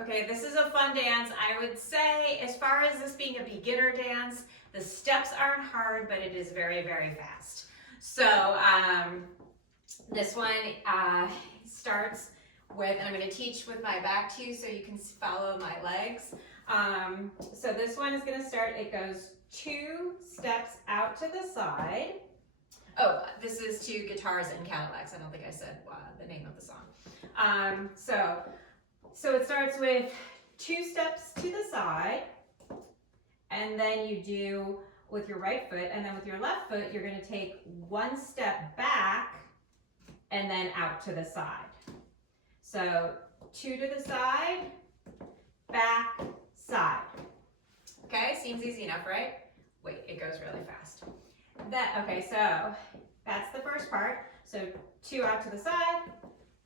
Okay, this is a fun dance. I would say, as far as this being a beginner dance, the steps aren't hard, but it is very, very fast. So this one starts with, and I'm going to teach with my back to you so you can follow my legs. So this one is going to start, it goes 2 steps out to the side. Oh, this is to Guitars and Cadillacs. I don't think I said the name of the song. So it starts with 2 steps to the side, and then you do with your right foot, and then with your left foot, you're going to take 1 step back and then out to the side. So 2 to the side, back, side. Okay, seems easy enough, right? Wait, it goes really fast. Okay, so that's the first part. So 2 out to the side,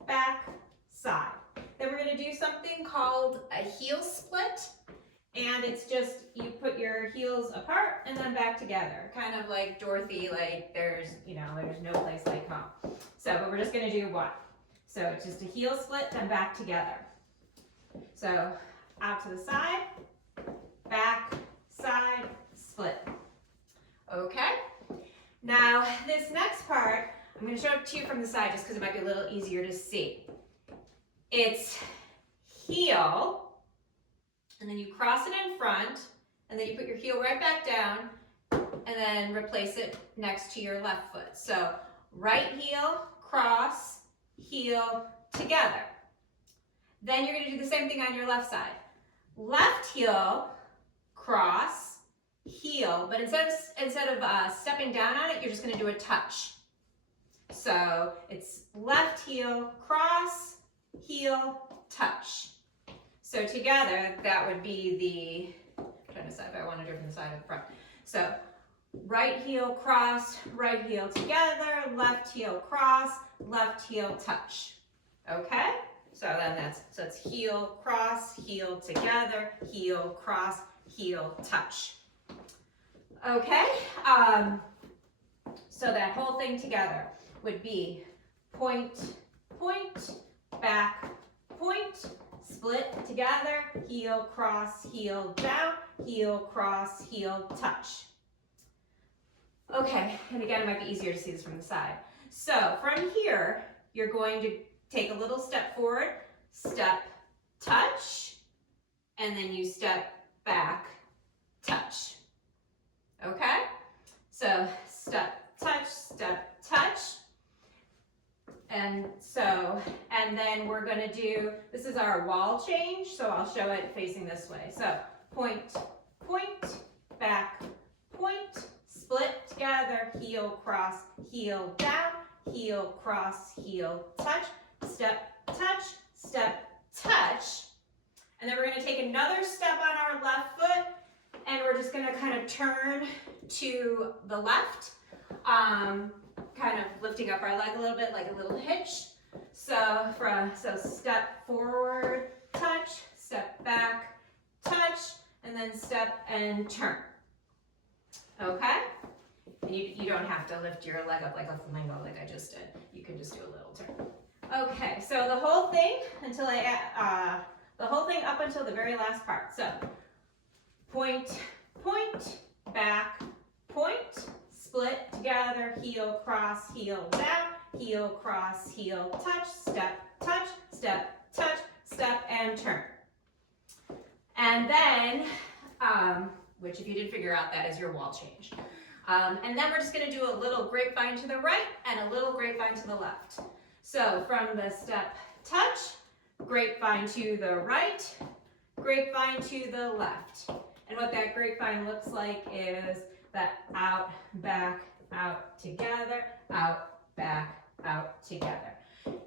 back, side. Then we're going to do something called a heel split, and it's just you put your heels apart and then back together, kind of like Dorothy, like there's no place like home. So, but we're just going to do 1. So it's just a heel split, then back together. So out to the side, back, side, split. Okay. Now this next part, I'm going to show it to you from the side just because it might be a little easier to see. It's heel, and then you cross it in front, and then you put your heel right back down, and then replace it next to your left foot. So right heel, cross, heel, together. Then you're going to do the same thing on your left side. Left heel, cross, heel, but instead of stepping down on it, you're just going to do a touch. So it's left heel, cross, heel, touch. So together, that would be the, I'm trying to decide if I want to do it from the side or the front. So right heel, cross, right heel together, left heel, cross, left heel, touch. Okay? So then it's heel, cross, heel together, heel, cross, heel, touch. Okay? So that whole thing together would be point, point, back, point, split together, heel, cross, heel, down, heel, cross, heel, touch. Okay, and again, it might be easier to see this from the side. So from here, you're going to take a little step forward, step, touch, and then you step back, touch. Okay? So step, touch. And then we're going to do, this is our wall change, so I'll show it facing this way. So point, point, back, point, split together, heel, cross, heel, down, heel, cross, heel, touch, step, touch. And then we're going to take another step on our left foot, and we're just going to kind of turn to the left, kind of lifting up our leg a little bit like a little hitch. So step forward, touch, step back, touch, and then step and turn. Okay? And you don't have to lift your leg up like a flamingo like I just did. You can just do a little turn. Okay, so the whole thing up until the very last part. So point, point, back, point, split together, heel, cross, heel, down, heel, cross, heel, touch, step, and turn. And then, which if you didn't figure out, that is your wall change. And then we're just going to do a little grapevine to the right and a little grapevine to the left. So from the step, touch, grapevine to the right, grapevine to the left. And what that grapevine looks like is that out, back, out, together, out, back, out, together.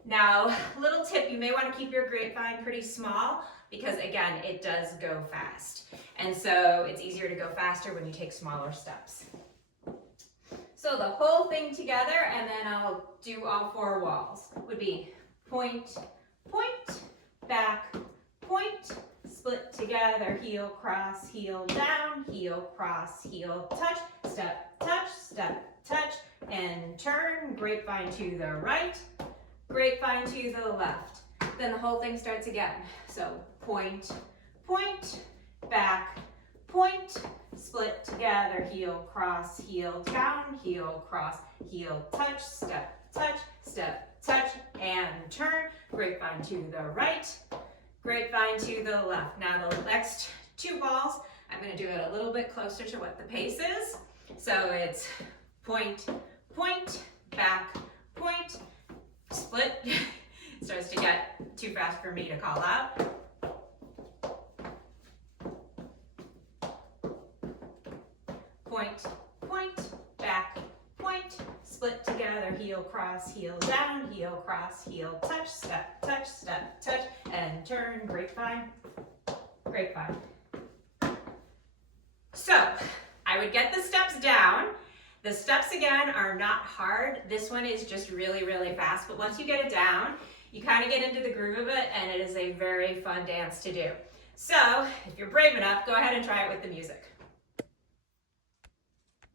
Now, little tip, you may want to keep your grapevine pretty small because, again, it does go fast. And so it's easier to go faster when you take smaller steps. So the whole thing together, and then I'll do all 4 walls, would be point, point, back, point, split together, heel, cross, heel, down, heel, cross, heel, touch, step, touch, and turn, grapevine to the right, grapevine to the left, then the whole thing starts again. So point, point, back, point, split together, heel, cross, heel, down, heel, cross, heel, touch, step, touch, and turn. Grapevine to the right, grapevine to the left. Now the next two balls, I'm going to do it a little bit closer to what the pace is. So it's point, point, back, point, split. It starts to get too fast for me to call out. Point, point, back, point, split together, heel, cross, heel, down, heel, cross, heel, touch, step, touch, and turn, grapevine, grapevine. So I would get the steps down. The steps again are not hard. This one is just really, really fast, but once you get it down, you kind of get into the groove of it, and it is a very fun dance to do. So if you're brave enough, go ahead and try it with the music.